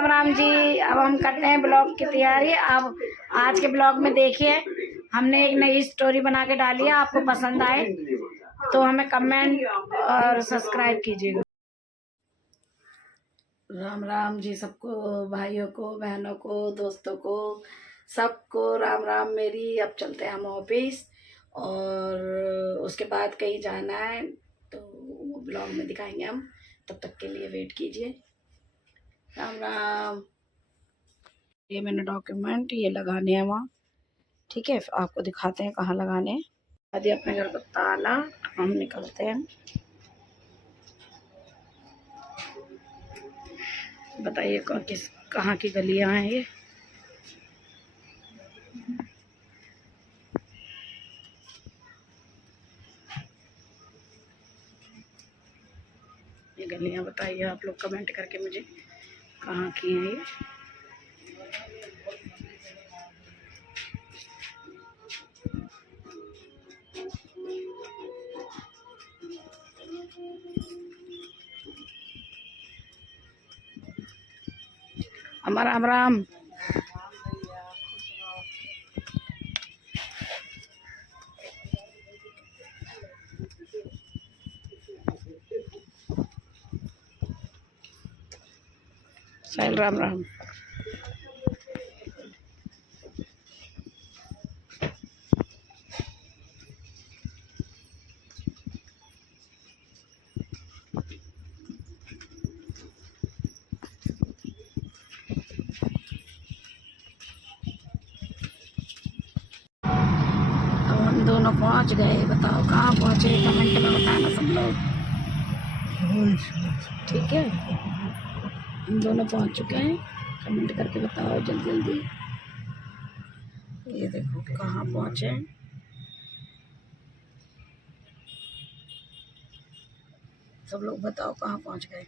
राम राम जी। अब हम करते हैं ब्लॉग की तैयारी। अब आज के ब्लॉग में देखिए हमने एक नई स्टोरी बना के डाली है। आपको पसंद आए तो हमें कमेंट और सब्सक्राइब कीजिएगा। राम राम जी सबको, भाइयों को, बहनों को, दोस्तों को, सबको राम राम मेरी। अब चलते हैं हम ऑफिस और उसके बाद कहीं जाना है तो वो ब्लॉग में दिखाएंगे हम। तब तक के लिए वेट कीजिए। राम राम। ये मैंने डॉक्यूमेंट ये लगाने हैं वहाँ, ठीक है। आपको दिखाते हैं कहाँ लगाने हैं। यदि अपने घर को ताला, हम निकलते हैं। बताइए किस कहाँ की गलियाँ हैं ये गलियाँ बताइए आप लोग कमेंट करके मुझे कहाँ की हैं हमारा राम राम। साहिल राम राम। हम दोनों पहुंच गए। बताओ कहाँ पहुंचे, कमेंट में बताना सब लोग, ठीक है। हम दोनों पहुंच चुके हैं, कमेंट करके बताओ जल्दी जल्दी। ये देखो कहाँ पहुंचे, सब लोग बताओ कहाँ पहुंच गए।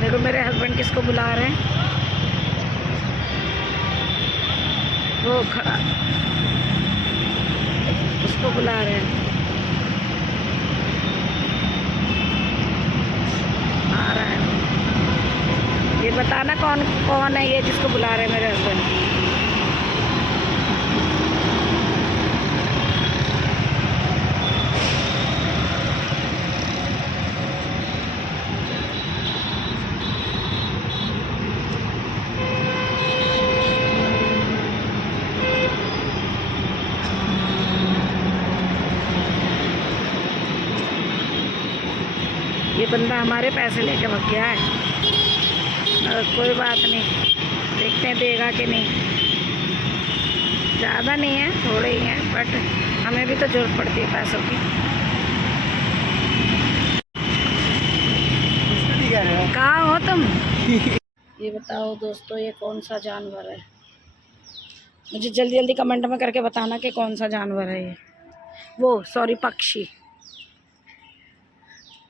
देखो मेरे हस्बैंड किसको बुला रहे हैं, वो खड़ा, उसको बुला रहे हैं। आ रहा है, ये बताना कौन कौन है ये जिसको बुला रहे हैं मेरे हस्बैंड। ये बंदा हमारे पैसे लेके भाग गया है, कोई बात नहीं, देखते हैं देगा कि नहीं। ज़्यादा नहीं है, थोड़े ही हैं, बट हमें भी तो ज़रूरत पड़ती है पैसों की। कहाँ हो तुम? ये बताओ दोस्तों ये कौन सा जानवर है, मुझे जल्दी जल्दी कमेंट में करके बताना कि कौन सा जानवर है ये। वो सॉरी पक्षी,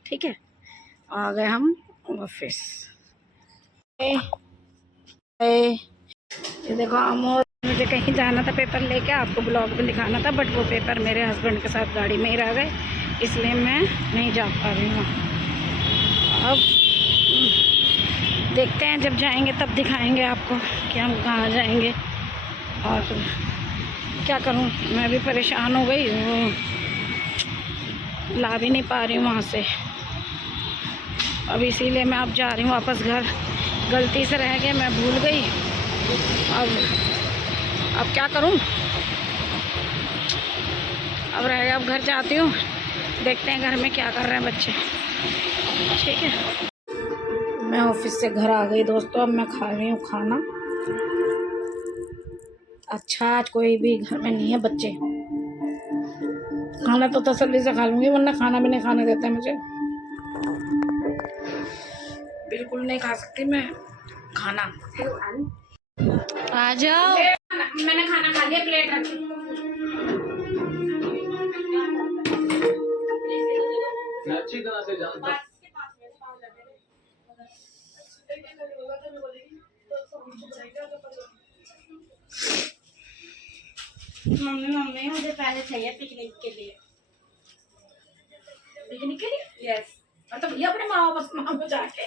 ठीक है। आ गए हम ऑफिस। ये देखो हम, मुझे कहीं जाना था पेपर लेके, आपको ब्लॉग में दिखाना था, बट वो पेपर मेरे हस्बैंड के साथ गाड़ी में ही रह गए, इसलिए मैं नहीं जा पा रही हूँ। अब देखते हैं जब जाएंगे तब दिखाएंगे आपको कि हम कहाँ जाएंगे। और क्या करूँ, मैं भी परेशान हो गई, वो ला भी नहीं पा रही हूँ वहाँ से। अब इसीलिए मैं अब जा रही हूँ वापस घर, गलती से रह गया, मैं भूल गई। अब क्या करूं, अब रह गया, अब घर जाती हूँ, देखते हैं घर में क्या कर रहे हैं बच्चे, ठीक है। मैं ऑफिस से घर आ गई दोस्तों, अब मैं खा रही हूँ खाना। अच्छा आज कोई भी घर में नहीं है, बच्चे खाना तो तसल्ली से खा लूँगी, वरना खाना भी नहीं खाने देते मुझे, बिल्कुल नहीं खा सकती मैं खाना। आ जाओ, मैंने खाना खा लिया, प्लेट रखी। अच्छी तरह से जानता मम्मी मुझे पहले चाहिए पिकनिक के लिए। पिकनिक के लिए? यस। और तो भैया अपने माँ बाप को जाके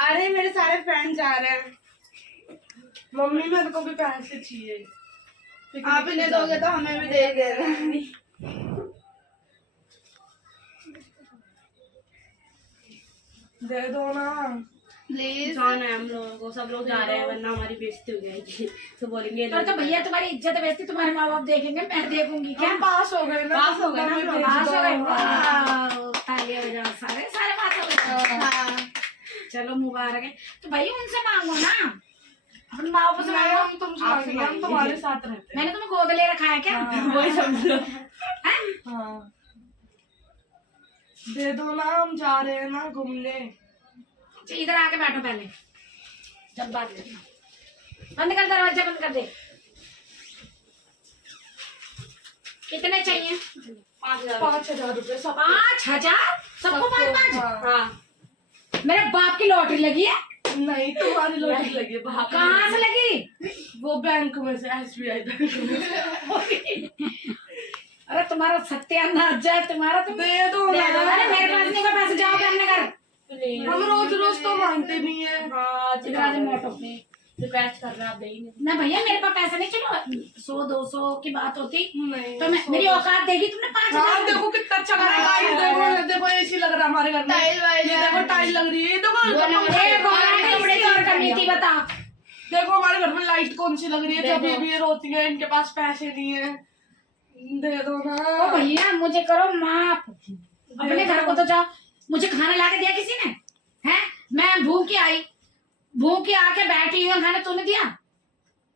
अरे मेरे सारे फ्रेंड जा रहे हैं। मम्मी मेरे को भी पैसे चाहिए। आप इन्हें दोगे तो हमें भी दे देना। दे दो ना प्लीज। जाना है हम लोगों को, सब लोग जा रहे हैं वरना हमारी बेइज्जती हो जाएगी। तो बोलेंगे तो भैया तुम्हारी इज्जत बेइज्जती तुम्हारे माँ बाप देखेंगे, मैं देखूंगी क्या? हम पास हो गए ना। पास हो गए ना, मम्मी भेज पास हो गए, दो। वाह, तालियां बजाओ, सारे सारे पास हो गए। हाँ चलो मुबारक है। तो भाई उनसे मांगो ना, अपने माँ बाप से नहीं, मांगो। हम तुमसे मांगेंगे, हम तुम्हारे साथ रहते हैं। मैंने तुम्हें गोद ले रखा है क्या? वही समझ लो। हैं? हाँ दे दो ना, हम जा रहे हैं ना घूमने। अच्छा, इधर आके बैठो पहले, जब बात करना। बंद कर, दरवाजा बंद कर दे। कितने चाहिए? 5,000। 5,000 रुपए सब। 5,000? सबको 5,000? हाँ। हाँ मेरे बाप की लॉटरी लगी है। नहीं तुम्हारी लॉटरी लगी है बाहर। कहाँ से लगी? वो बैंक में से, SBI बैंक में। अरे तुम्हारा सत्यानाश जाए तुम्हारा। तुम दे दो ना। अरे मेरे पास नहीं, पैसे जाओगे अपने घर। प्लीज। हम रोज रोज तो मांगते नहीं है। हाँ इधर आ जाओ, मोटो। रिक्वेस्ट कर रहे हैं, आप देंगे। ना भैया मेरे पास पैसे नहीं, चलो 100-200 की बात होती नहीं तो मैं, मेरी औकात देगी तुमने हाँ 5,000। देखो कितना अच्छा लग रहा है। देखो देखो AC लग रहा है हमारे घर में। टाइल वाइल ये देखो टाइल लग रही है। देखो कपड़े की और कमी थी, बता। देखो हमारे घर में लाइट कौन सी लग रही है। जब ये रोती है, इनके पास पैसे नहीं है। दे दो ओ ना। भैया मुझे करो माफ, अपने घर को तो जाओ। मुझे खाना ला के दिया किसी ने? हैं? मैं भूखी आई, भूखी आके बैठी हूँ, खाना तूने दिया?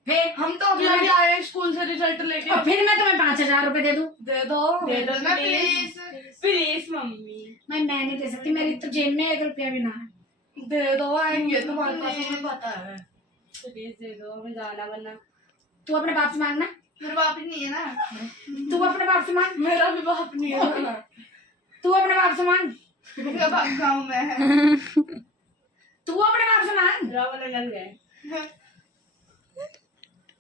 फिर हम तो अभी अभी आए स्कूल से रिजल्ट लेके। और फिर मैं तुम्हें 5,000 रुपए दे दूं? दे दो। दे दो ना प्लीज। Please mummy. मैं नहीं दे सकती, मेरी तो जेब में 1 रुपया भी ना है। दे दो, आएंगे तुम्हारे पास, हमें पता है। प्लीज दे दो, हमें जाना वरना। तू अपने बाप से मांगना, मेरे बाप ही नहीं है ना। तू अपने बाप से मांग, मेरा भी बाप नहीं है ना। तू अपने बाप से मांग, मेरा बाप गाँव में है। तू अपने बाप से मांग। रावण लंदन गए।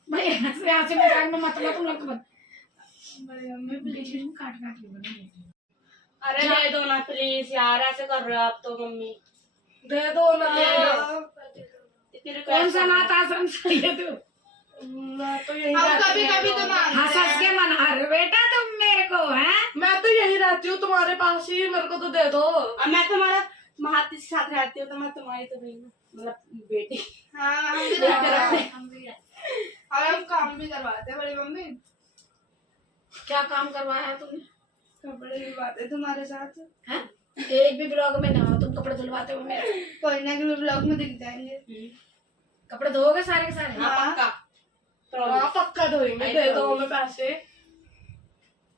भाई यहाँ से मजाक में मत लो तुम लोग। काट काट के बना। अरे दे दो ना प्लीज यार, ऐसे कर रहे हो आप तो मम्मी। दे दो ना। इतनी कौन रिक्वेस्ट सा नाथ आश्रम चाहिए तू? मैं तो यही हम रहती कभी हूँ। कभी तो हंस मांगते हंस के हैं। मना रहे हो बेटा तुम मेरे को, हैं? मैं तो यही रहती हूँ तुम्हारे पास ही, मेरे को तो दे दो। अब मैं तुम्हारा महाती के साथ रहती हूँ तो मैं तुम्हारी तो बहन मतलब बेटी। हाँ हम भी एक तरफ रहते से। हैं। और हम काम भी करवाते हैं बड़ी मम्मी। क्या काम करवाया है तुमने? कपड़े धुलवाते तुम्हारे साथ। हैं? एक भी ब्लॉग में ना हो तुम कपड़े धुलवाते हो मेरे। कोई ना कोई ब्लॉग में दिख जाएंगे। कपड़े धोगे सारे के सारे? हाँ। पक्का। हाँ पक्का धोएंगे। दे दो हमें पैसे।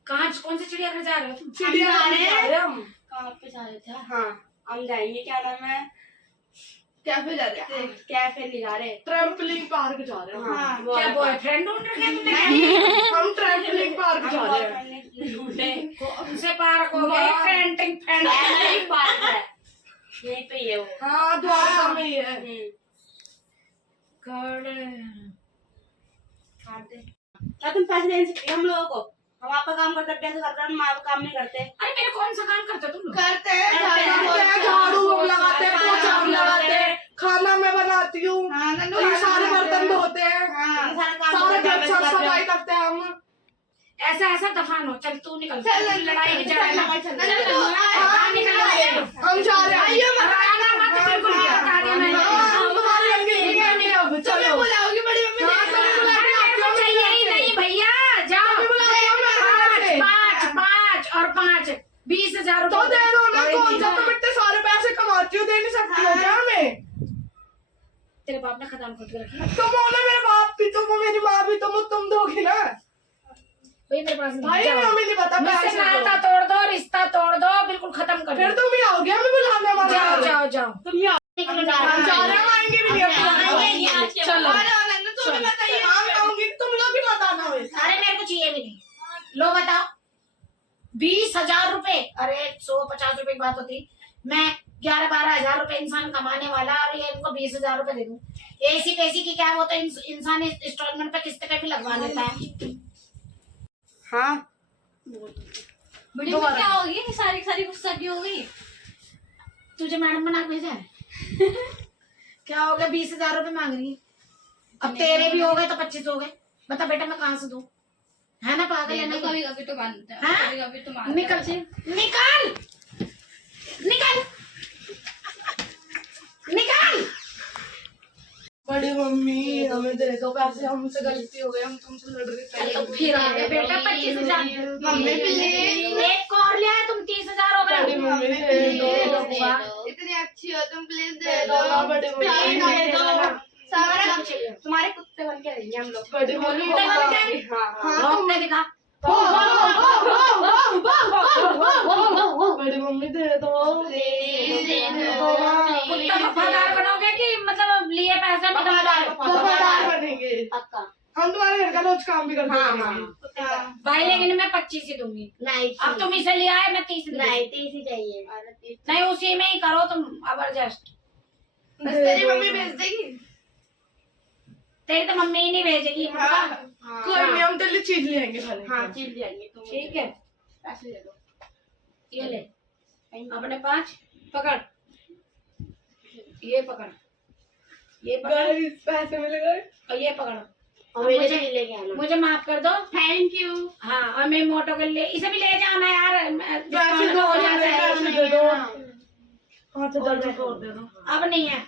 कहाँ, कौन सी चिड़ियाघर जा रहे हो तुम? चिड़िया जा रहे हैं। हम। कहाँ पे जा रहे थे? हाँ हम जाएंगे, क्या नाम है, कैफे जाते थे। कैफे नहीं जा रहे। ट्रैम्पलिंग पार्क जा रहे हैं। हाँ। वो क्या वाला बॉयफ्रेंड ढूंढ रखे हैं तुमने? हम ट्रैम्पलिंग पार्क हम जा रहे हैं। boyfriend नहीं ढूंढे। कौन से पार्क हो गए? Painting friend. एक पार्क है, यहीं पे ही है वो। हाँ द्वारका में ही है। क्या तुम पैसे दे सकते हम लोगों को? हम आपका काम करते हैं, पैसे करते हैं, हम आपका काम नहीं करते। अरे मेरे कौन सा काम करते हो तुम लोग? करते हैं झाड़ू हम लगाते हैं, पोछा हम लगाते हैं, खाना मैं बनाती हूँ, हाँ नन्नू ये सारे बर्तन धोते हैं, हाँ सारा काम सारे करते हैं, घर पैसे साफ करते हैं। सफाई करते हैं हम। ऐसा ऐसा दफान हो, चल तू निकल। चल, लड़ाई की चल, जगह चल, ना। चल, चल, चल, चल, हाँ, निकल रहे। हम जा रहे हैं। आइए मत आना मत, बिल्कुल नहीं बता दिया मैंने। हाँ, तुम्हारे अंगे नहीं हो। तुम्हें चलो बुलाओगी बड़ी मम्मी। हाँ, तुम्हें बुला के अरे मेरे को आती हूँ। चाहिए ही नहीं भैया, जाओ। तुम्हें बुला के आती हूँ। 5 5 और 5 20,000 तो रुपए। दे दो ना। कौन सा तुम इतने सारे पैसे कमाती हो, दे नहीं सकती हो क्या हमें? तेरे बाप ने खदान खोद के रखी। तुम हो ना मेरे बाप भी, तुम हो मेरी माँ भी, तुम दोगी ना। भाई मेरे पास भाई नहीं, जाओ। हमें नहीं पता मुझसे पैसे नाता दो। तोड़ दो, रिश्ता तोड़ दो, बिल्कुल खत्म कर फिर दो। तुम ही आओगे हमें बुलाने हमारे जाओ घर। जाओ जाओ। तुम यहाँ निकलो जा हम जा रहे हैं, हम आएंगे भी नहीं आएंगे अपने नहीं आज के बाद। चलो। अरे नन्नू तुम्हें बताइए। हम आऊंगी, तुम लोग भी मत आना वैसे। अरे मेरे को चाहिए भी नहीं। लो बताओ, 20,000 रुपए। अरे 150 रुपए की बात होती, मैं 11-12 हजार रुपए इंसान कमाने वाला और ये इनको 20,000 रुपए दे दूं। एसी तेसी की क्या, वो तो इंसान इंस्टॉलमेंट पे किस्त पे भी लगवा लेता है। हाँ बड़ी मम्मी क्या होगी? सारी सारी गुस्सा की हो गई। तुझे मैडम बना के भेजा है? क्या हो गया? 20,000 रुपए मांग रही है। अब तेरे भी हो गए तो 25 हो गए। बता बेटा मैं कहाँ से दूं? है ना पागल है ना? कभी कभी तो मानते हैं, हाँ? कभी कभी तो मानते निकल से निकल निकल निकल। बड़ी मम्मी हमें दे दो पैसे, हमसे गलती हो गई, हम तुमसे लड़ रहे तो थे। फिर आ गए बेटा 25,000। मम्मी प्लीज एक और लिया है तुम 30,000 हो बड़ी गए। मम्मी दे दो। इतनी अच्छी हो तुम, प्लीज दे दे दो। दो ना बड़ी मम्मी, प्लीज दे दो। तुम्हारे कुत्ते बन के रहेंगे हम लोग। बड़ी मम्मी कुत्ते बन के? हाँ रोकने दिखा। बड़ी मम्मी दे दो। कुत्ता वफादार बनोगे कि मतलब लिए पैसे वफादार बनेंगे। पक्का। हम तुम्हारे घर का रोज काम भी करते रहेंगे। भाई लेकिन मैं 25 ही दूंगी। नहीं अब तुम इसे लिया है मैं 30 दूंगी। नहीं 30 ही चाहिए। नहीं उसी में ही करो तुम अब एडजस्ट। तेरी मम्मी भेज देगी। तेरी तो मम्मी ही नहीं भेजेगी। कोई नहीं, हम तेरे लिए चीज ले आएंगे खाने हाँ को। चीज जाएंगे तुम। ठीक है पैसे दे दो। ये ले अपने 5 पकड़। ये पकड़, ये पकड़ गाइस पैसे मिल गए। और ये पकड़ो। और मेरे लिए लेके आना। मुझे माफ कर दो। Thank you. हाँ और मैं मोटो के लिए इसे भी ले जाना यार। पैसे डिस्काउंट दो, हो जाता है। पैसे दे दो। 5,000 और दे दो। अब नहीं है।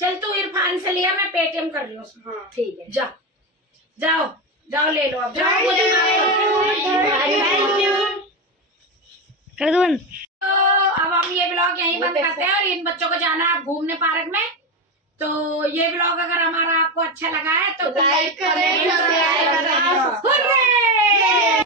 चल तू इरफान से लिया, मैं पेटीएम कर रही हूँ उसमें। हाँ ठीक है जा जाओ जाओ ले लो अब जाओ। मुझे माफ कर दो। Thank you. कर दो बंद। तो अब हम ये ब्लॉग यहीं बंद करते हैं और इन बच्चों को जाना है घूमने पार्क में। तो ये ब्लॉग अगर हमारा आपको अच्छा लगा है तो लाइक करें, सब्सक्राइब करें। हुर्रे!